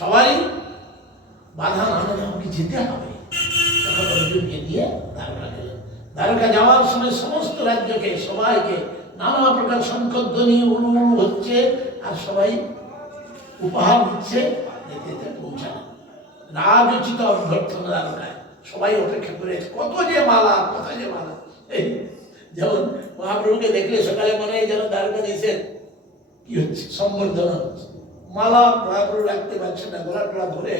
সবাই বাধা না মানে আমাকে যেতে হবে। তখন অর্জুনকে দিয়ে দ্বারকা গেলেন। দ্বারকা যাওয়ার সময় সমস্ত রাজ্যকে সবাইকে নানা প্রকার শঙ্খধ্বনি উড়ু হচ্ছে, আর সবাই উপহার দিচ্ছে, যেতে যেতে পৌঁছালেন রাজোচিত অভ্যর্থনা দ্বারকায়। সবাই অপেক্ষা করে কত যে মালা, কত যে মালা। এই যেমন মহাপ্রভুকে দেখলে সকালে মনে হয় যেন দ্বারকা দিয়েছেন কি হচ্ছে, সম্বর্ধনা হচ্ছে। মালা মহাপ্রভু রাখতে পারছে না, গলা টলা ধরে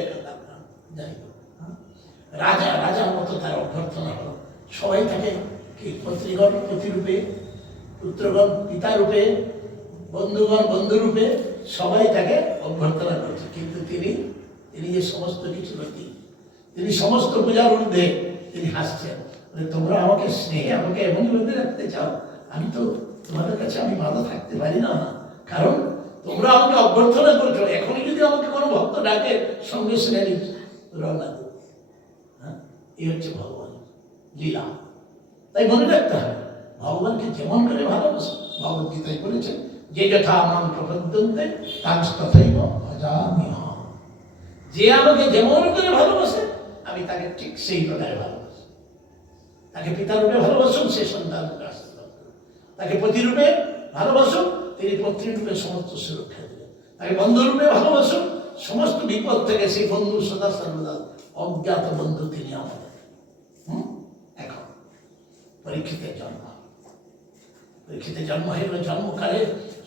যাই হোক, রাজা রাজার মতো তার অভ্যর্থনা হলো। সবাই তাকে কি পত্রীগণ প্রতিরূপে, পুত্রগণ পিতারূপে, বন্ধুগণ বন্ধুরূপে সবাই তাকে অভ্যর্থনা করছে। কিন্তু তিনি যে সমস্ত কিছু নতি, তিনি সমস্ত পূজার ঊর্ধ্বে, তিনি হাসছেন। তোমরা আমাকে স্নেহে আমাকে এমনই মধ্যে রাখতে চাও, আমি তো তোমাদের কাছে আমি ভালো থাকতে পারি না, কারণ তোমরা আমাকে অভ্যর্থনা করছো। এখনই যদি আমাকে কোনো ভক্ত ডাকে সঙ্গে সঙ্গে রওনা দেব। হ্যাঁ, এই হচ্ছে ভগবান লীলা। তাই মনে রাখতে হবে ভগবানকে যেমন করে ভালোবাসে, ভগবদ্গীতায় বলেছে যে যথা মাং প্রপদ্যন্তে তাং তথৈব ভজাম্যহম। যে আমাকে যেমন করে ভালোবাসে আমি তাকে ঠিক সেই প্রকারে ভালোবাসি। তাকে পিতার রূপে ভালোবাসুন, সে সন্তান রূপে আশীর্বাদ করুন। তাকে পতিরূপে ভালোবাসুন, তিনি পত্রীরূপে সমস্ত সুরক্ষা দেবেন। তাকে বন্ধুরূপে ভালোবাসুন, সমস্ত বিপদ থেকে সেই বন্ধু সদা সর্বদা অজ্ঞাত বন্ধু তিনি আমাদের। এখন পরীক্ষিতের জন্ম, পরীক্ষিতের জন্ম হয়ে গেল। জন্মকালে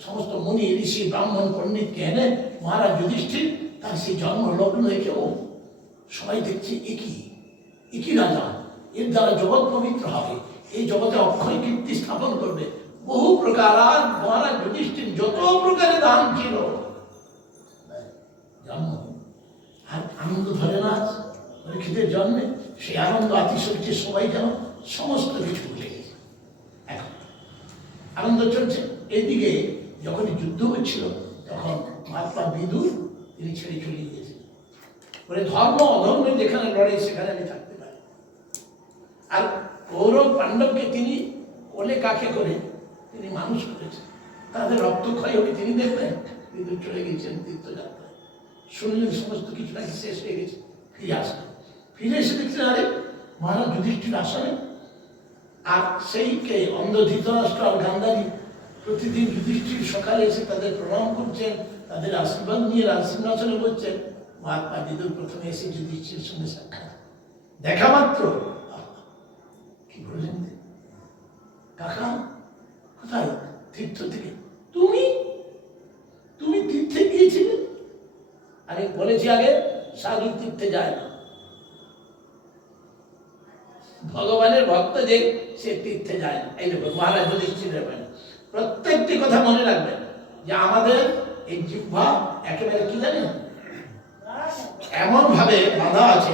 সমস্ত মুনি ঋষি ব্রাহ্মণ পণ্ডিতকে এনে মহারাজ যুধিষ্ঠির তার সেই জন্ম লগ্ন দেখে ও সবাই দেখছে একই রাজা, এর দ্বারা জগৎ পবিত্র হবে, এই জগতে অক্ষয় কীর্তি স্থাপন করবে। বহু প্রকার আর মহারাজ যুধিষ্ঠির যত প্রকারে দান ছিল, জন্ম আর আনন্দ ধরে না পরীক্ষিতের জন্মে। সেই আনন্দ আতিশয্যে সবাই যেন সমস্ত কিছু ভুলে গেছে। এখন আনন্দ চলছে। এদিকে যখন যুদ্ধ হচ্ছিল তখন মহাত্মা বিদুর তিনি ছেড়ে চলে গিয়েছিলেন, বলে ধর্ম অধর্মের যেখানে লড়াই সেখানে আমি থাকতে পারি। আর কৌরব পাণ্ডবকে তিনি কোলে কাকে করে তিনি মানুষ করেছেন, তাদের রক্তক্ষয় হবে তিনি দেখবেন। বিদুর চলে গেছেন তীর্থযাত্রায়, শুনলেন সমস্ত কিছু নাকি শেষ হয়ে গেছে, ফিরে আসলেন। ফিরে এসে দেখছেন আরে মহারাজ যুধিষ্ঠির আসলেন। আর সেইকে অন্ধ ধৃতরাষ্ট্র আর গান্ধারী প্রতিদিন যুধিষ্ঠির সকালে এসে তাদের প্রণাম করছেন, তাদের আশীর্বাদ নিয়ে রাজসিংহাসনে বসছেন। মহাত্মা বিদুর প্রথমে এসে যুধিষ্ঠির সঙ্গে সাক্ষাৎ, দেখা মাত্র কি বললেন, কাকা কোথায়? তীর্থ থেকে। তুমি তুমি তীর্থে গিয়েছিলে? আমি বলেছি আগে সাধু তীর্থে যায় না, ভগবানের ভক্ত যে সে তীর্থে যায় না। এই দেখুন মহারাজ যুধিষ্ঠিরের ব্যাপারে প্রত্যেকটি কথা মনে রাখবেন যে আমাদের এই জিহ্বা একেবারে কি জানেন এমন ভাবে বাধা আছে,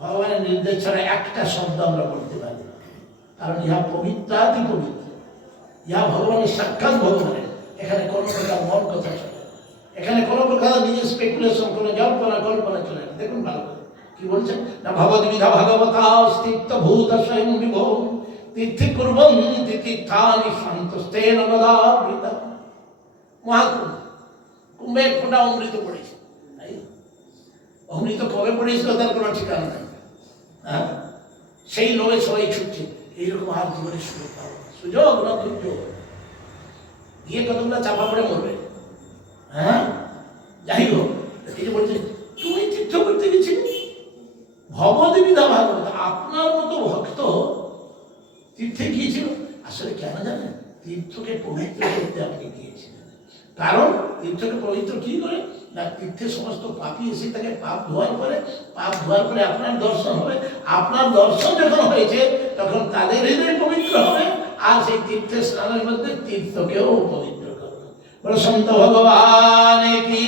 ভগবানের নির্দেশ ছাড়া একটা শব্দ আমরা বলতে পারি না, কারণ ইহা পবিত্রাতি পবিত্র, ইহা ভগবানের সাক্ষাৎ ভগবানের। এখানে কোনো প্রকার মন কথা চলে না, এখানে কোনো প্রকার নিজের স্পেকুলেশন, কোনো জল্পনা কল্পনা চলে না। দেখুন ভালো করে কি বলছেন না, ভগবদ্গীতা ভগবতা স্থিত ভূত স্বয়ং বিভো তীর্থে কুর্বন্তি তীর্থানি সন্তস্তেন গদাবৃতা। মহাকুম্ভ, কুম্ভে এক ফোঁটা অমৃত পড়েছে, অমৃত কবে পড়েছিল তার কোনো ঠিকানা নেই। হ্যাঁ, সেই লোভে সবাই ছুটছে। এইরকম আর জীবনের সুযোগ পাবো, সুযোগ না দুর্যোগ, গিয়ে কতগুলো চাপা পড়ে মরবে। হ্যাঁ, যাই হোক, এই যে বলছে তুমি তীর্থ করতে গেছিলে, ভগবদ্গীতা ভাগবত আপনার মতো ভক্ত তীর্থে গিয়েছিল। আসলে কেন জানেন, তীর্থকে পবিত্র করতে আপনি গিয়েছিলেন। কারণ তীর্থকে পবিত্র কি করে না, তীর্থে সমস্ত পাপী এসে তাকে পাপ ধোয়ার পরে আপনার দর্শন হবে। আপনার দর্শন যখন হয়েছে তখন তাদের হৃদয় পবিত্র হবে, আর সেই তীর্থের স্নানের মধ্যে তীর্থকেও পবিত্র করবে। প্রসন্ত ভগবান কি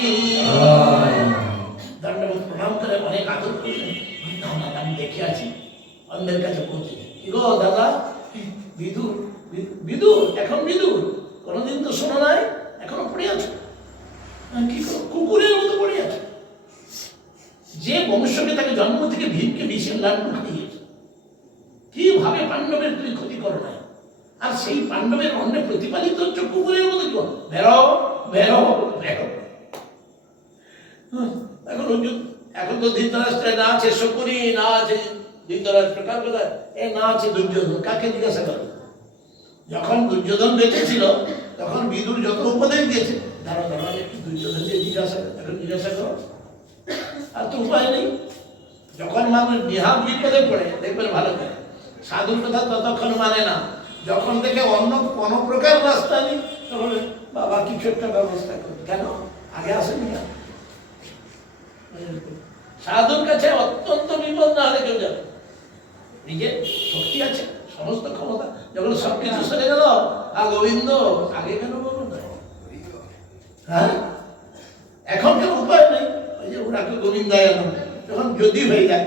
দণ্ডবোধ প্রণাম করে অনেক আদর করলেন। আমি দেখে আছি অন্ধের কাছে পৌঁছেছে। কি গো দাদা, বিদুর বিদুর এখন বিদুর কোনোদিন তো শোনো নাই, এখনো পড়ে আছো কি কুকুরের মতো পড়ে আছো। যে বংশকে তাকে জন্ম থেকে ভীমকে বিষের লাড্ডু খাইয়েছে, কিভাবে পাণ্ডবের তুই ক্ষতি করো নাই, আর সেই পাণ্ডবের অন্যে প্রতিপালিত হচ্ছে কুকুরের মতো। বেরো বেরো বেরো। এখন অর্জুন, এখন তো ধৃতরাষ্ট্রে না আছে শকুনি, না আছে ধৃতরাষ্ট্র, কার কথা এ না আছে দুর্যোধন, কাকে জিজ্ঞাসা করো? যখন দুর্যোধন বেঁচে ছিল তখন বিদুর যত উপদেশ দিয়েছে, দাঁড়া দাঁড়া একটু দুর্যোধনকে জিজ্ঞাসা, এখন জিজ্ঞাসা করো। আর তো উপায় নেই, যখন মানুষ নিহাত বিপদে পড়ে দেখবেন ভালো করে সাধুর কথা ততক্ষণ মানে না, যখন দেখে অন্য কোনো প্রকার রাস্তা নেই তখন বাবা কিছু একটা ব্যবস্থা করবে। কেন আগে আসেনি না? সাধুর কাছে অত্যন্ত বিপদ না হলে কেউ যাবে, নিজের শক্তি আছে, সমস্ত ক্ষমতা, যখন সবকিছু সরে গেল আর গোবিন্দ আগে কেন বলুন না? হ্যাঁ, এখন কেন উপায় নেই, ওই যে ওনাকে গোবিন্দায় আনো, যখন যদি হয়ে যায়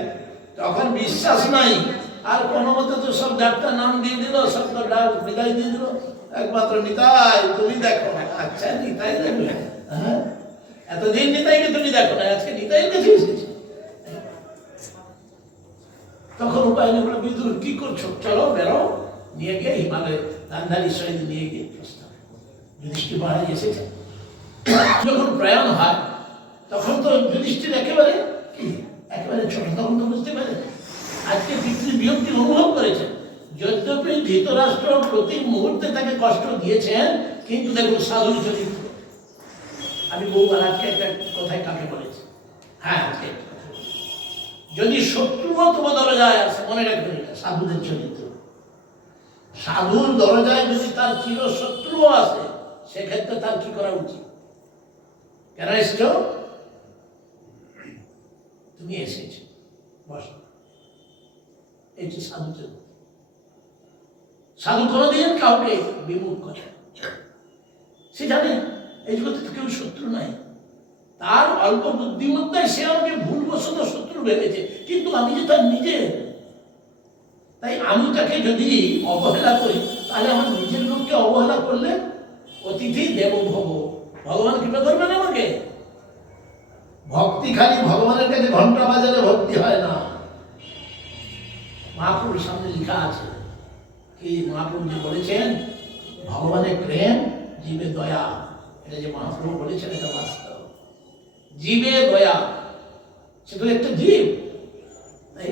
তখন বিশ্বাস নাই আর কোনো মতে তো সব ডাক্তার নাম দিয়ে দিল, সব তো বিদায় দিয়ে দিল, একমাত্র নিতাই তুমি দেখো না। আচ্ছা নিতাই দেখবে, হ্যাঁ এতদিন নিতাইকে তুমি দেখো না, আজকে নিতাইয়ের কাছে এসেছি। তখন উপায় নেই, বলে বিদুর কি করছো, চলো বেরো, নিয়ে গিয়ে হিমালয়ে গান্ধারী সহিত নিয়ে গিয়ে প্রস্তাব। যুধিষ্ঠির মহারাজ এসেছে, যখন প্রয়াণ হয় তখন তো যুধিষ্ঠির একেবারে ছোট, তখন তো বুঝতে পারে আজকে পিতৃ বিরক্তি অনুভব করেছেন। যদ্যপি ধৃতরাষ্ট্র প্রতি মুহূর্তে তাকে কষ্ট দিয়েছেন, কিন্তু দেখুন সাধুর চরিত্র। আমি বহুবার আজকে একটা কথায় কাকে বলেছি, হ্যাঁ আজকে যদি শত্রুও তোমার দরজায় আসে, মনে রাখবেন এটা সাধুদের চরিত্র। সাধুর দরজায় যদি তার চির শত্রুও আসে, সেক্ষেত্রে তার কি করা উচিত? কেন এসছো? তুমি এসেছো, বস। এই যে সাধু চরিত্র। সাধু কোনোদিন কাউকে বিমুখ করে, সে জানে এই জগতে তো কেউ শত্রু নাই। তার অল্প বুদ্ধিমত্তায় সে আমাকে ভুলবশত শত্রু ভেবেছে, কিন্তু আমি যে তার নিজের, তাই আমি তাকে যদি অবহেলা করি তাহলে আমার নিজের লোককে অবহেলা করলে অতিথি দেব ভব, ভগবান কৃপা করবেন আমাকে। ভক্তি খালি ভগবানের কাছে ঘন্টা বাজারে ভক্তি হয় না। মহাপ্রভুর সামনে লেখা আছে কি, মহাপ্রভু যে বলেছেন ভগবানের প্রেম জীবে দয়া, এটা যে মহাপ্রভু বলেছেন এটা বাস্তব। জীবে দয়া, সে তো একটা জীব, তাই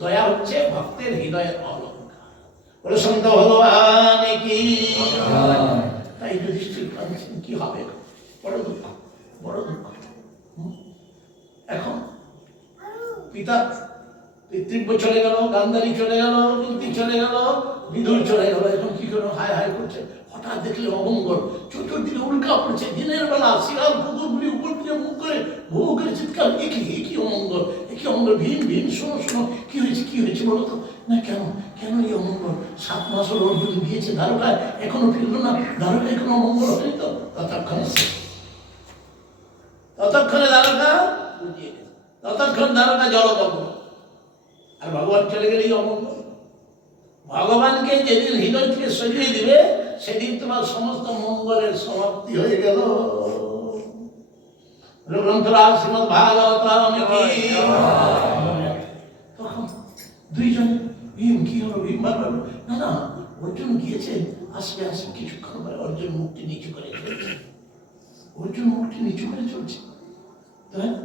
দয়া হচ্ছে ভক্তের হৃদয়ের অলঙ্কার। বলে সন্ত ভগবান কি, তাই যুধিষ্ঠির কাঁদছেন, কি হবে, বড় দুঃখ, বড় দুঃখ। এখন পিতা পিতৃব্য চলে গেল, গান্ধারী চলে গেল, কুন্তি চলে গেল, বিদুর চলে গেল, এখন কি করে হায় হায় করছে। হঠাৎ দেখলে অমঙ্গল, চতুর্দিকে উল্কা পড়ছে, দিনের বেলা শিয়াল কুকুরগুলি উপর দিয়ে মুখ করে ভূ করে চিৎকার, একই অমঙ্গল, একই অমঙ্গল, ভীম ভীম শোনো শোনো, কি হয়েছে বলো তো। না কেন এই অমঙ্গল? 7 মাস হল অর্জুন গিয়েছে দ্বারকায়, এখনো ফিরলো না, দ্বারকায় কোনো অমঙ্গল হয়নি তো। ততক্ষণে দ্বারকা বুঝিয়ে গেছে, ততক্ষণ দ্বারকা জলমগ্ন, আর ভগবান চলে গেলেই অমঙ্গল। ভগবানকে যেদিন হৃদয় থেকে সরিয়ে দিবে, সেদিন তোমার সমস্ত মঙ্গলের সমাপ্তি হয়ে গেল। গ্রন্থরাজ শ্রীমদ্ ভাগবত। তখন দুইজন, ভীম কি হলো, ভীম ভালো না অর্জুন গিয়েছে, আসবে কিছুক্ষণ পরে অর্জুন মুখটি নিচু করে চলছে,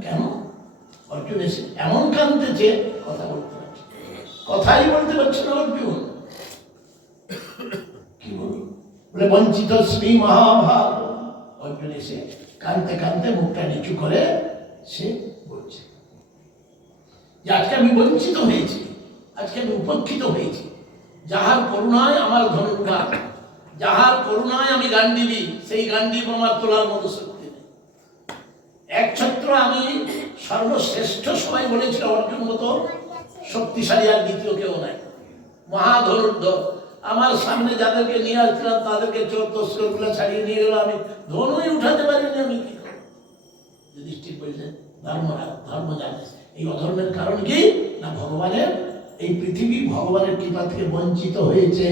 কেন? অর্জুন এসে এমন কাঁদতেছে, কথাই বলতে পারছে না অর্জুন। কি বলবো, বলে বঞ্চিত শ্রী মহাভাগ। অর্জুন এসে কাঁদতে কাঁদতে মুখটা নিচু করে সে বলছে যে আজকে আমি বঞ্চিত হয়েছি, আজকে আমি উপেক্ষিত হয়েছি। যাহার করুণায় আমার ধনুর্ঘাত, যাহার করুণায় আমি গান্ডীবী, সেই গান্ডীব আমার তোলার মতো শক্তি নেই। একছত্র আমি সর্বশ্রেষ্ঠ, সবাই বলেছিল অর্জুন মতো শক্তিশালী আর দ্বিতীয় কেউ নাই, মহাধনুর্ধর। আমার সামনে যাদেরকে নিয়ে আসছিলাম তাদেরকে চোর তস্করগুলো ছাড়িয়ে নিয়ে গেল, আমি ধনুই উঠাতে পারিনি, আমি কি করব? যুধিষ্ঠির বললেন ধর্ম জানে। এই অধর্মের কারণ কি না, ভগবানের এই পৃথিবী ভগবানের কৃপা থেকে বঞ্চিত হয়েছে।